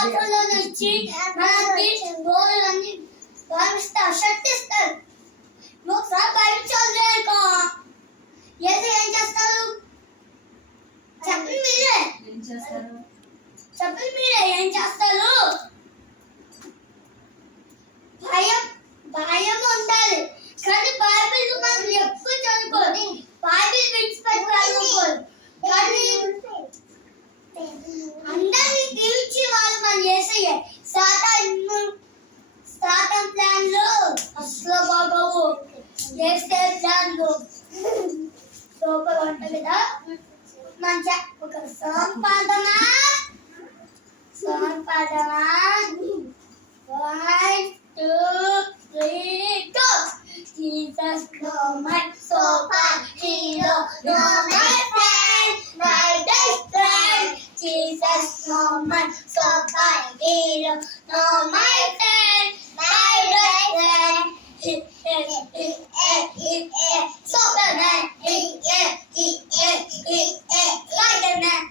వాటిలో నుంచి మనకి రోజులన్నీ భావిస్తారు, శక్తిస్తారు. ఒకసారి బయట చదివాక ఏం చేస్తారు? చెప్పండి మీరే, చెప్పండి మీరే ఏం చేస్తారు? భయం భయం ఉండాలి. కానీ బైబిల్ మనం ఎప్పుడు చదువుకోవాలి, బైబిల్ విడిచిపెట్టుకోవాలి. కానీ అందరినీ దీవించి వాళ్ళు మనం యేసయ్య. సాతాన్ ప్లాన్ లో అసలు బాగోవు, యేసే ప్లాన్ లో సూపర్ ఉంటుంది కదా. మంచి ఒక song పాడమా? Song పాడమా? 1 2 3 go. Jesus, no my superhero, no my friend, my best friend. Jesus, no my superhero, no my friend, my best friend. Superman, Spiderman,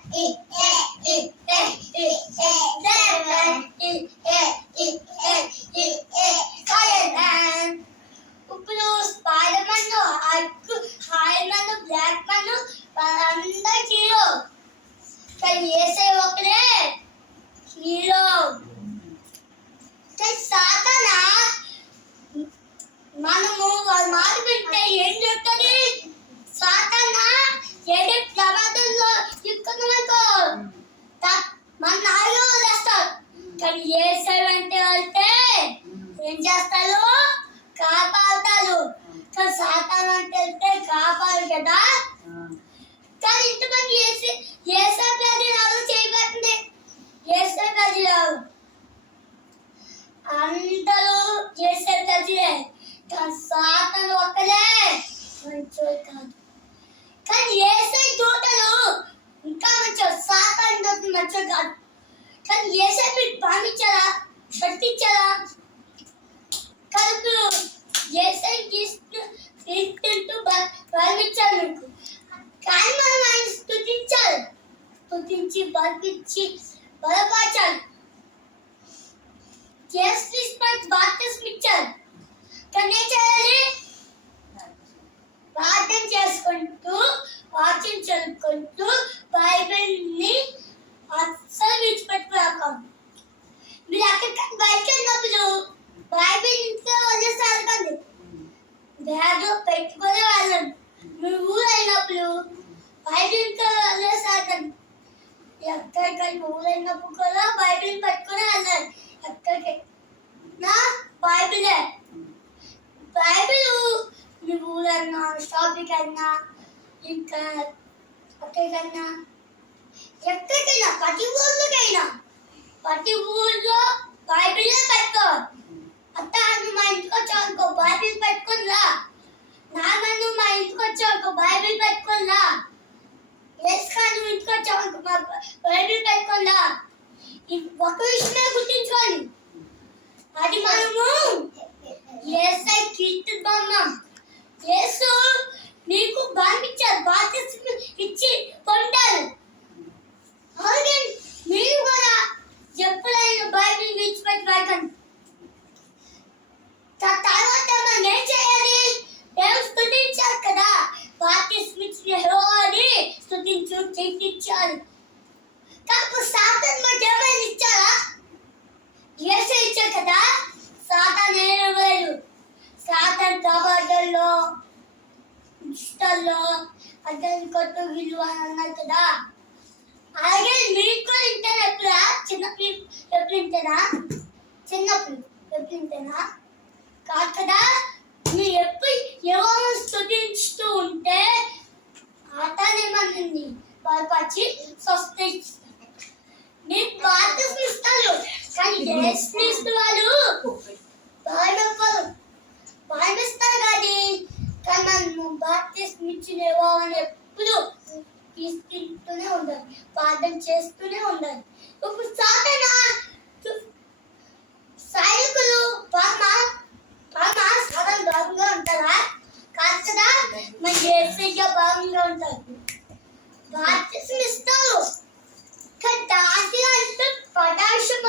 Fireman. ఇప్పుడు Spiderman, Hulk, Iron Man, black man వాళ్ళందరూ hero. కానీ యేసయ్య ఒకడే hero. సాతానా మనము వాళ్ళ మాట వింటే ఏం జరుగుతుంది? సాతానా ఏడే ప్రమాదంలో చిక్కుకున్నాకో మన నాలో వదిలేస్తారు. కానీ యేసయ్య వెంటే వెళ్తే ఏం చేస్తారు? కాపాడతారు. కానీ సాతాను అంటే వెళ్తే కాపాడు కదా. కానీ ఇంతమంది యేసయ్య ప్రజలు చేయబట్టింది, యేసయ్య ప్రజలు అందరూ యేసయ్య ప్రజలే. కానీ సాతాను ఒక్కడే మంచోడు కాదు. కానీ యేసయ్య దూతలు ఇంకా మంచోడు, సాతాను దూతలు మంచోడు కాదు. కానీ యేసయ్య మీరు భావించారా, శక్తించారా? కలుపులు యేసయ్య తీసుకుంటూ భావించాలి మీకు. కానీ మనం ఆయన స్తుతించాలి, స్తుతించి బలిపించి బలపరచాలి. బాప్తిస్మం ఇచ్చారు. కానీ ఏం చేయాలి? ప్రార్థన చేసుకుంటూ, వాక్యం చదువుకుంటూ, బైబిల్ని అస్సలు విడిచిపెట్టుకోకండి. మీరు అక్కడికి బయటకు వెళ్ళినప్పుడు బైబిల్ ఇంట్లో వదిలేస్తారు కండి, బ్యాగ్ పెట్టుకుని వెళ్ళండి. మీ ఊరు అయినప్పుడు బైబిల్ ఇంట్లో వదిలేస్తారు కండి. ఎక్కడికైనా ఊరు అయినప్పుడు కూడా బైబిల్ పెట్టుకుని వెళ్ళాలి. ఎక్కడికి నా బైబిలే, బైబిల్ మీ ఊరన్నా, షాపింగ్ అయినా, ఇంకా ఎక్కడికైనా ఎక్కడికైనా ప్రతి ఊళ్ళో బైబిలే పెట్టుకోవాలి. అత్త నువ్వు మా ఇంటికి వచ్చావు, బైబిల్ పెట్టుకుని రా. నాన్న నువ్వు మా ఇంటికి వచ్చావు, బైబిల్ పెట్టుకుని రా. నువ్వు ఇంటికి వచ్చావు, బైబిల్ పెట్టుకుని రా. ఒక విషయమే గుర్తించుకోండి, అది మనము యేసయ్య కీర్తిద్దాం. యేసు నీకు బాధించారు, బాప్తిస్మం ఇచ్చి పొందారు. అలాగే మీరు కూడా ఎప్పుడైనా బైబిల్ విడిచిపెట్టి రాకండి. తర్వాత మనం ఏం చేయాలి? దేవుడు స్తుతించాలి కదా, బాప్తిస్మం ఇచ్చిన అని స్తుతించాలి. కాకపోతే సాతాను మనకి ఏమైనా ఇచ్చారా? యేసయ్య ఇచ్చారు కదా. సాతాను ఏమయ్యాడు? సాతాను కబడ్డల్లో, ఇష్టాల్లో అద్దెని కొట్టు విలువ అన్నారు కదా. అలాగే మీరు కూడా వింటారా? ఎప్పుడా చిన్నప్పుడు ఎప్పుడు వింటారా? చిన్నప్పుడు ఎప్పుడు వింటారా? కాదు కదా. మీరు ఎప్పుడు ఎవరు స్తుతించుతూ ఉంటే ఆటనేమని బలపరిచి స్వస్థ మీరు బాప్తిస్మం ఇస్తారు. కానీ యేసు వాళ్ళు భావిస్తారు కానీ మనము బాప్తిస్మం ఇచ్చిన అని ఎప్పుడు తీసుకుంటూనే ఉండాలి, ప్రార్థన చేస్తూనే ఉండాలి. ఇప్పుడు సాతాను సైనికులు సాధారణ భాగంగా ఉంటారా? కాదు కదా. మన యేసయ్య భాగంగా ఉంటారు, బాప్తిస్మం ఇస్తారు. కానీ దాంట్లో అంటే పటాషం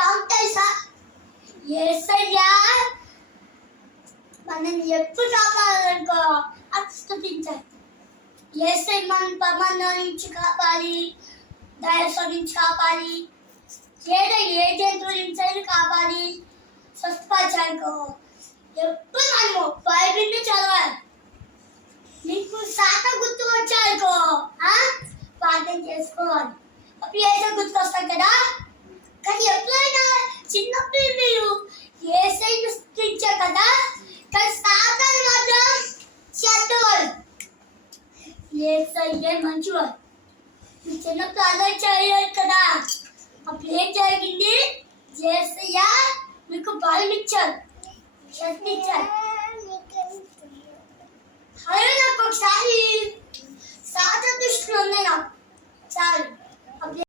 సాంగ్ తెలుసా? యేసయ్యా మనల్ని ఎప్పుడు కాపాడాలనుకో అది స్తుతించాలి. యేసయ్య మన ప్రమాదం నుంచి కాపాడి, దయతో నుంచి కాపాడి, ఏ జంతువు నుంచి అయినా కాపాడి స్వస్థపరచాలనుకో ఎప్పుడు మనము బైబిల్ని చదవాలి. నీకు శాత గుర్తు వచ్చానుకో ప్రార్థన చేసుకోవాలి. అప్పుడు ఏసే గుర్తుకొస్తాం కదా. కానీ ఎప్పుడైనా చిన్నప్పుడు మీరు ఏసైని స్తుతించారు కదా, కానీ సాతాను మాత్రం చెడ్డవాడు, ఏసయ్యే మంచివాడు. మీరు చిన్నప్పుడు అలా చేయలేదు కదా. అప్పుడు ఏం జరిగింది? ఏసయ్య మీకు బలం ఇచ్చాడు, శక్తి ఇచ్చాడు.